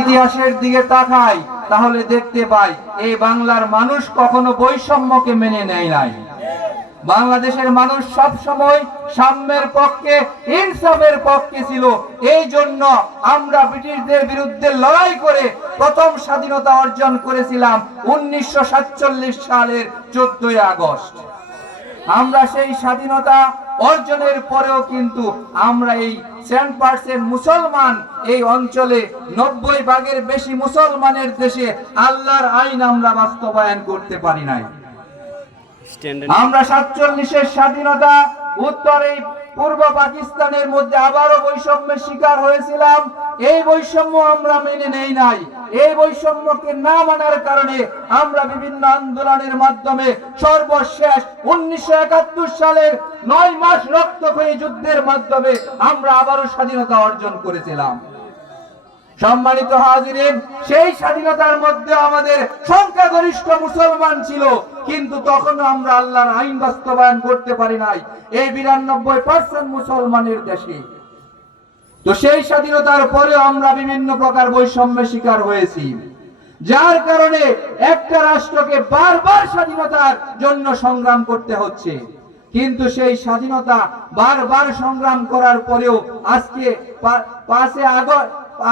ইতিহাসের দিকে তাকাই তাহলে দেখতে পাই এই বাংলার মানুষ কখনো বৈষম্যকে মেনে নেয় নাই। বাংলাদেশের মানুষ সব সময় সাম্যের পক্ষে, ইনসাফের পক্ষে ছিল। এই জন্য আমরা ব্রিটিশদের বিরুদ্ধে লড়াই করে প্রথম স্বাধীনতা অর্জন করেছিলাম 1947 সালের 14 আগস্ট। আমরা সেই স্বাধীনতা অর্জনের পরেও কিন্তু আমরা এই 10% মুসলমান এই অঞ্চলে 90 ভাগের বেশি মুসলমানের দেশে আল্লাহর আইন আমরা বাস্তবায়ন করতে পারি নাই। আমরা 47-এর স্বাধীনতা উত্তরে পূর্ব পাকিস্তানের মধ্যে আবারও বৈষম্যের শিকার হয়েছিলাম। এই বৈষম্য আমরা মেনে নেই নাই। এই বৈষম্যকে না মানার কারণে আমরা বিভিন্ন আন্দোলনের মাধ্যমে সর্বশেষ 1971 সালের 9 মাস রক্তক্ষয়ী যুদ্ধের মাধ্যমে আমরা আবারও স্বাধীনতা অর্জন করেছিলাম। সম্মানিত হাজিরিন, সেই স্বাধীনতার মধ্যে আমাদের সংখ্যাগরিষ্ঠ মুসলমান ছিল, কিন্তু তখনও আমরা আল্লাহর আইন বাস্তবায়ন করতে পারি নাই এই 92% মুসলমানের দেশে। তো সেই স্বাধীনতার পরে আমরা বিভিন্ন প্রকার বৈষম্যের শিকার হয়েছি, যার কারণে একটা রাষ্ট্রকে বারবার স্বাধীনতার জন্য সংগ্রাম করতে হচ্ছে। কিন্তু সেই স্বাধীনতা বারবার সংগ্রাম করার পরেও আজকে 5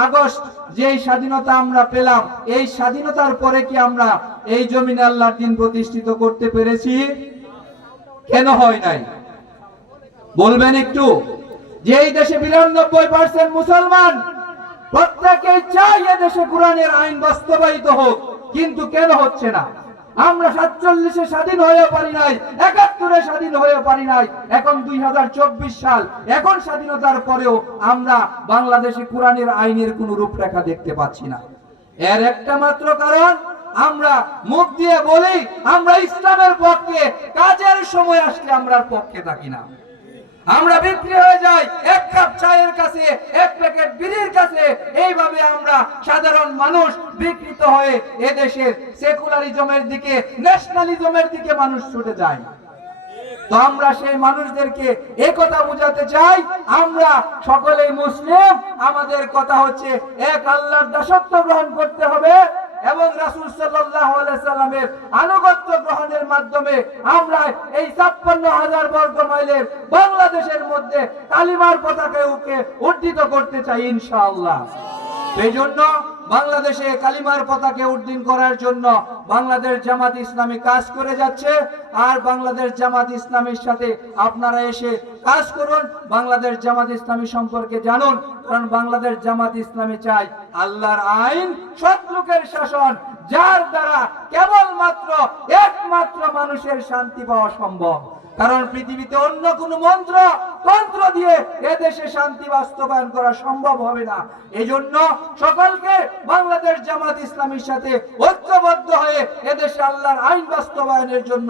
আগস্ট যে স্বাধীনতা আমরা পেলাম, এই স্বাধীনতার পরে কি আমরা এই জমিনে আল্লাহর দ্বীন প্রতিষ্ঠিত করতে পেরেছি? কেন হয় নাই বলবেন একটু? যে এই দেশে 92% মুসলমান, প্রত্যেকেই চায় এ দেশে কোরআনের আইন বাস্তবায়িত হোক, কিন্তু কেন হচ্ছে না? আমরা 47-এ স্বাধীন হয়ে পারি নাই, 71-এ স্বাধীন হয়ে পারি নাই, এখন 2024 সাল, এখন স্বাধীনতার পরেও আমরা বাংলাদেশে কোরআনের আইনের কোন রূপরেখা দেখতে পাচ্ছি না। এর একটা মাত্র কারণ, আমরা মুখ দিয়ে বলি আমরা ইসলামের পক্ষে, কাজের সময় আসলে আমরা পক্ষে থাকি না। আমরা বিক্রি হয়ে যাই 1 কাপ চায়ের কাছে, 1 প্যাকেট বিড়ির কাছে। এইভাবে আমরা সাধারণ মানুষ বিকৃত হয়ে এদেশের সেকুলারিজমের দিকে, ন্যাশনালিজমের দিকে মানুষ ছুটে যায়। তো আমরা সেই মানুষদেরকে এই কথা বোঝাতে চাই, আমরা সকলেই মুসলিম। আমাদের কথা হচ্ছে এক আল্লাহর দাসত্ব গ্রহণ করতে হবে এবং রাসূল সাল্লাল্লাহু আলাইহি সাল্লামের আনুগত্য গ্রহণের মাধ্যমে আমরা এই 56,000 বর্গ মাইলের বাংলাদেশের মধ্যে কালিমার পতাকাকে উড্ডীত করতে চাই ইনশাআল্লাহ। সেই জন্য বাংলাদেশে কালিমার পতাকা উড্ডীন করার জন্য বাংলাদেশ জামাত ইসলামী কাজ করে যাচ্ছে। আর বাংলাদেশ জামাত ইসলামীর সাথে আপনারা এসে কাজ করুন, বাংলাদেশ জামাত ইসলামী সম্পর্কে জানুন, কারণ বাংলাদেশ জামাত ইসলামী চাই আল্লাহর আইন, সৎ লোকের শাসন, যার দ্বারা কেবলমাত্র একমাত্র মানুষের শান্তি পাওয়া সম্ভব। কারণ পৃথিবীতে অন্য কোন তন্ত্র দিয়ে এদেশে শান্তি বাস্তবায়ন করা সম্ভব হবে না। এজন্য সকলকে বাংলাদেশ জামাত ইসলামীর সাথে ঐক্যবদ্ধ হয়ে এদেশে আল্লাহর আইন বাস্তবায়নের জন্য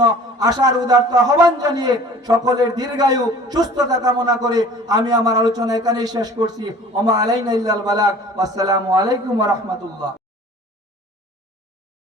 আশার উদারতা আহ্বান জানিয়ে সকলের দীর্ঘায়ু, সুস্থতা কামনা করে আমি আমার আলোচনা এখানেই শেষ করছি। ওমা আলাইনা ইল্লাল বালাগ। আসসালামু আলাইকুম ওয়া রাহমাতুল্লাহ।